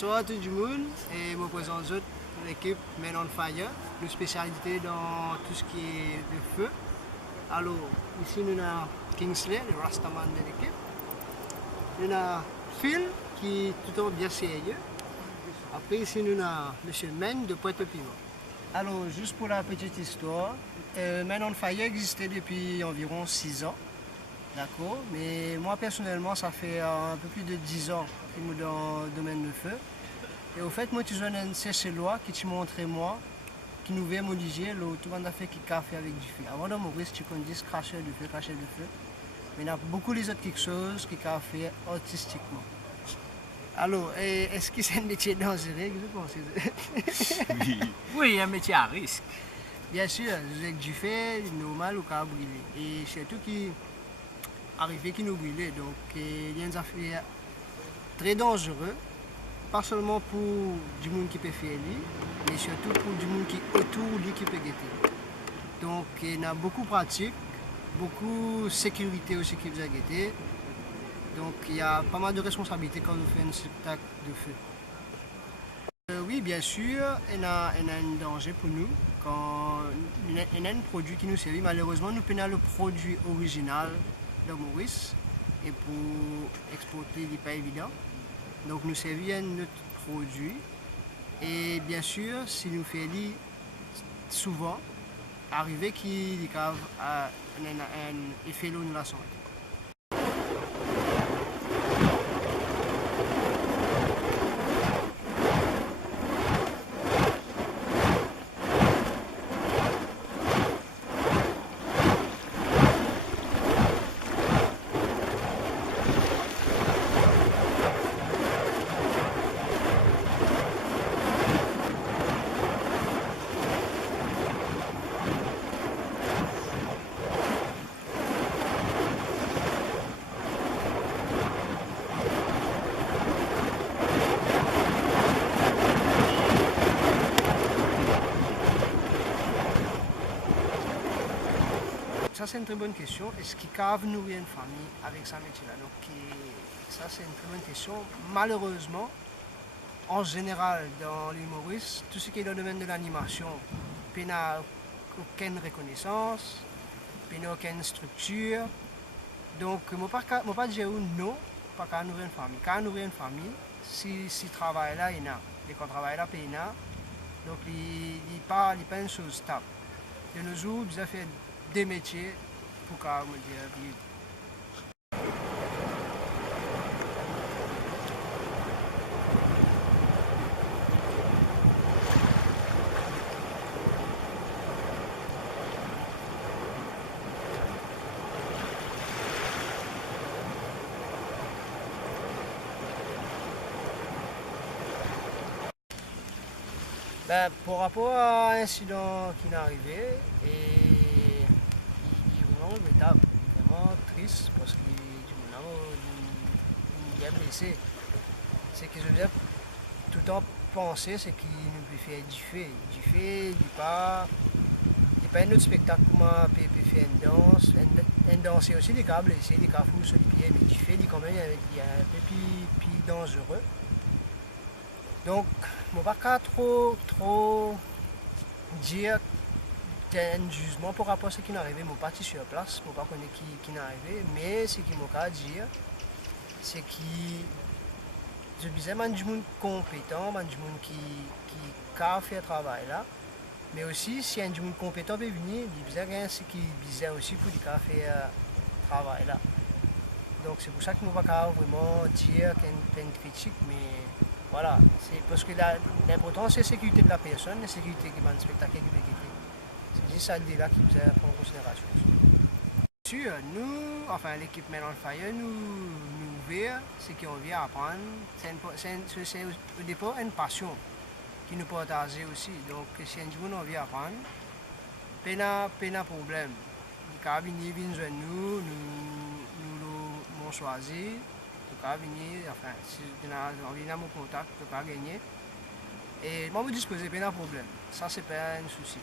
Bonsoir tout le monde et je présente l'équipe Men on Fire, une spécialité dans tout ce qui est le feu. Alors ici nous avons Kingsley, le Rastaman de l'équipe. Nous avons Phil qui est tout en bien sérieux. Après ici nous avons M. Men de Pointe-Piment. Alors juste pour la petite histoire, Men on Fire existait depuis environ 6 ans. D'accord, mais moi personnellement ça fait un peu plus de 10 ans que je suis dans le domaine du feu. Et au fait, moi tu as un chez-loi qui te montrait moi, qui nous vient modifier tout le monde a fait qui café avec du feu. Avant de mourir, tu connais cracher du feu, mais il y a beaucoup les autres quelque chose qui a fait artistiquement. Alors, est-ce que c'est un métier dangereux, je pense? Oui, un métier à risque. Bien sûr, avec du feu, normal ou qu'à brûler. Et surtout qui arrivé qui nous brûlait. Donc il y a une affaire très dangereux, pas seulement pour du monde qui peut faire lui, mais surtout pour du monde qui est autour lui qui peut guetter. Donc il y a beaucoup de pratiques, beaucoup de sécurité aussi qui vous a guetté. Donc il y a pas mal de responsabilités quand on fait un spectacle de feu. Oui, bien sûr, il y a un danger pour nous. Quand il y a un produit qui nous sert, malheureusement, nous prenons le produit original de Maurice et pour exporter, il n'est pas évident. Donc nous servons notre produit et bien sûr, si nous faisons souvent, arriver qu'il y a un effet sur la santé. Ça c'est une très bonne question. Est-ce qu'il cave nourrir une famille avec sa métier-là? Donc ça c'est une très bonne question. Malheureusement, en général dans l'humorisme, tout ce qui est dans le domaine de l'animation, il n'y a aucune reconnaissance, il n'y a aucune structure. Donc je ne peux pas dire non, pas qu'à nourrir une famille. Qu'à nourrir une famille, si travail là il y a, et quand travail là il y a, donc il n'est pas une chose stable. De nos jours, vous avez fait des métiers pour me dire vivre. Par rapport à l'incident qui est arrivé, il est vraiment regrettable, vraiment triste parce qu'il est blessé. C'est que je veux dire, tout le temps penser, c'est qu'il nous peut faire du feu. Du feu, il n'est pas un autre spectacle comme on peut faire une danse. Une danse, c'est aussi des cas blessés, des cas fous sur les pieds, mais du feu, il est quand même il est un peu plus dangereux. Donc, je ne peux pas trop dire un jugement par rapport à ce qui est arrivé. Je ne suis pas sur place, je ne sais pas qui est arrivé, mais ce que je peux dire, c'est que je disais que du monde compétent, du monde qui a fait le travail là, mais aussi si un du monde compétent peut venir, il y a ce qui est bizarre aussi pour faire le travail là. Donc c'est pour ça que je ne peux pas vraiment dire qu'il y a une critique, mais voilà, c'est parce que l'important c'est la sécurité de la personne, la sécurité qui va le spectacle qui va quitter. C'est juste ça là qui vous a prendre en considération. Bien sûr, nous, enfin l'équipe Men on Fire, nous verrons ce qu'on vient apprendre. C'est au départ une passion qui nous partage aussi. Donc si un jour on vient apprendre, pas de problème. Il peut venir joindre nous l'avons choisi. Tu peux venir, enfin, si tu as mon contact, tu peux gagner. Et moi, je me dispose, pas de problème. Ça, c'est pas un souci.